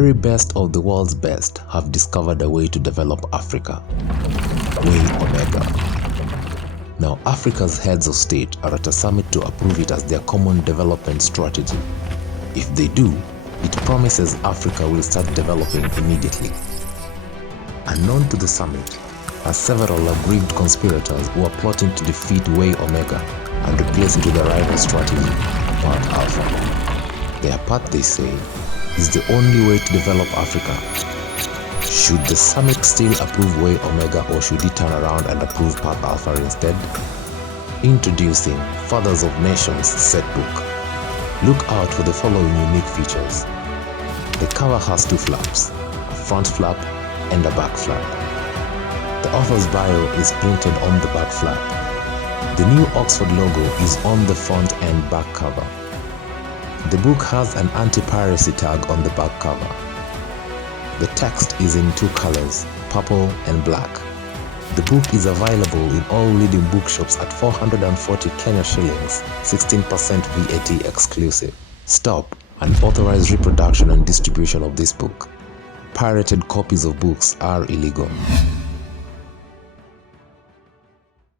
very best of the world's best have discovered a way to develop Africa. Way Omega. Now, Africa's heads of state are at a summit to approve it as their common development strategy. If they do, it promises Africa will start developing immediately. Unknown to the summit are several aggrieved conspirators who are plotting to defeat Way Omega and replace it with a rival strategy, Path Alpha. Their path, they say, is the only way to develop Africa. Should the summit still approve Way Omega, or should it turn around and approve Path Alpha instead? Introducing Fathers of Nations set book. Look out for the following unique features. The cover has two flaps, a front flap and a back flap. The author's bio is printed on the back flap. The new Oxford logo is on the front and back cover. The book has an anti-piracy tag on the back cover. The text is in two colors, purple and black. The book is available in all leading bookshops at 440 Kenya shillings, 16% VAT exclusive. Stop unauthorized reproduction and distribution of this book. Pirated copies of books are illegal.